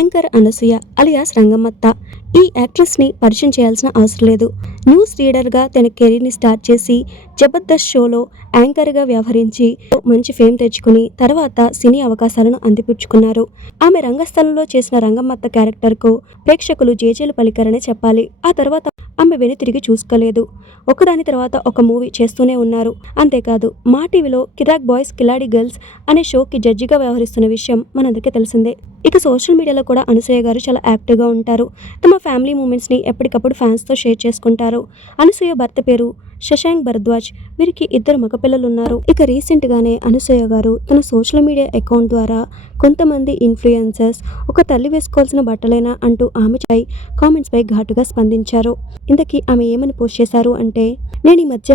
Anchor Anasuya alias Rangammatta ఈ యాక్ట్రెస్ని పరిచయం చేయాల్సిన అవసరం లేదు. న్యూస్ రీడర్గా తన కెరీర్ని స్టార్ట్ చేసి జబర్దస్త్ షోలో యాంకర్గా వ్యవహరించి మంచి ఫేమ్ తెచ్చుకుని తర్వాత సినీ అవకాశాలను అందిపుచ్చుకున్నారు. ఆమె రంగస్థలంలో చేసిన రంగమ్మత్త క్యారెక్టర్కు ప్రేక్షకులు జేజేలు పలికారనే చెప్పాలి. ఆ తర్వాత ఆమె వెను తిరిగి చూసుకోలేదు. ఒకదాని తర్వాత ఒక మూవీ చేస్తూనే ఉన్నారు. అంతేకాదు మా టీవీలో కిరాక్ బాయ్స్ కిలాడి గర్ల్స్ అనే షోకి జడ్జిగా వ్యవహరిస్తున్న విషయం మనందరికీ తెలిసిందే. ఇక సోషల్ మీడియాలో కూడా అనసూయ గారు చాలా యాక్టివ్గా ఉంటారు. తమ ఫ్యామిలీ మూమెంట్స్ని ఎప్పటికప్పుడు ఫ్యాన్స్తో షేర్ చేసుకుంటారు. అనసూయ భర్త పేరు శశాంక్ భరద్వాజ్ వీరికి ఇద్దరు మగపిల్లలు ఉన్నారు ఇక రీసెంట్గానే అనసూయ గారు తన సోషల్ మీడియా అకౌంట్ ద్వారా కొంతమంది ఇన్ఫ్లుయెన్సర్స్ ఒక తల్లి వేసుకోవాల్సిన బట్టలేనా అంటూ ఆమెపై కామెంట్స్పై ఘాటుగా స్పందించారు. ఇంతకీ ఆమె ఏమని పోస్ట్ చేశారు అంటే నేను ఈ మధ్య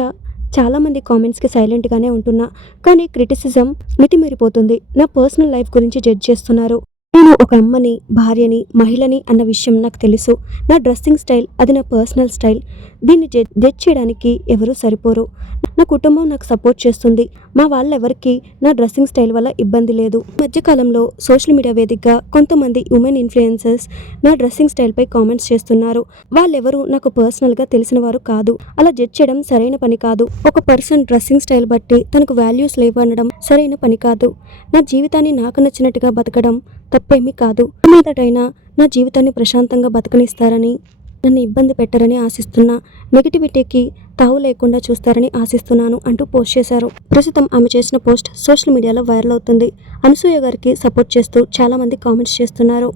చాలామంది కామెంట్స్కి సైలెంట్గానే ఉంటున్నా కానీ క్రిటిసిజం మితిమీరిపోతుంది. నా పర్సనల్ లైఫ్ గురించి జడ్జ్ చేస్తున్నారు. నేను ఒక అమ్మని భార్యని మహిళని అన్న విషయం నాకు తెలుసు. నా డ్రెస్సింగ్ స్టైల్ అది నా పర్సనల్ స్టైల్. దీన్ని జడ్ జడ్జ్ చేయడానికి ఎవరూ సరిపోరు. నా కుటుంబం నాకు సపోర్ట్ చేస్తుంది. మా వాళ్ళెవరికి నా డ్రెస్సింగ్ స్టైల్ వల్ల ఇబ్బంది లేదు. మధ్యకాలంలో సోషల్ మీడియా వేదికగా కొంతమంది ఉమెన్ ఇన్ఫ్లుయెన్సర్స్ నా డ్రెస్సింగ్ స్టైల్పై కామెంట్స్ చేస్తున్నారు. వాళ్ళెవరూ నాకు పర్సనల్గా తెలిసిన వారు కాదు. అలా జడ్జ్ చేయడం సరైన పని కాదు. ఒక పర్సన్ డ్రెస్సింగ్ స్టైల్ బట్టి తనకు వాల్యూస్ లేవనడం సరైన పని కాదు. నా జీవితాన్ని నాకు నచ్చినట్టుగా బతకడం తప్పేమీ కాదు. మీదటైనా నా జీవితాన్ని ప్రశాంతంగా బతకనిస్తారని నన్ను ఇబ్బంది పెట్టరని ఆశిస్తున్నా నెగిటివిటీకి తావు లేకుండా చూస్తారని ఆశిస్తున్నాను అంటూ పోస్ట్ చేశారు. ప్రస్తుతం ఆమె చేసిన పోస్ట్ సోషల్ మీడియాలో వైరల్ అవుతుంది. అనసూయ గారికి సపోర్ట్ చేస్తూ చాలామంది కామెంట్స్ చేస్తున్నారు.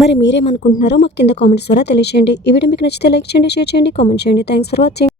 మరి మీరేమనుకుంటున్నారో మాకు కింద కామెంట్స్ ద్వారా తెలియజేయండి ఈ వీడియో మీకు నచ్చితే లైక్ చేయండి షేర్ చేయండి కామెంట్ చేయండి. Thanks for watching.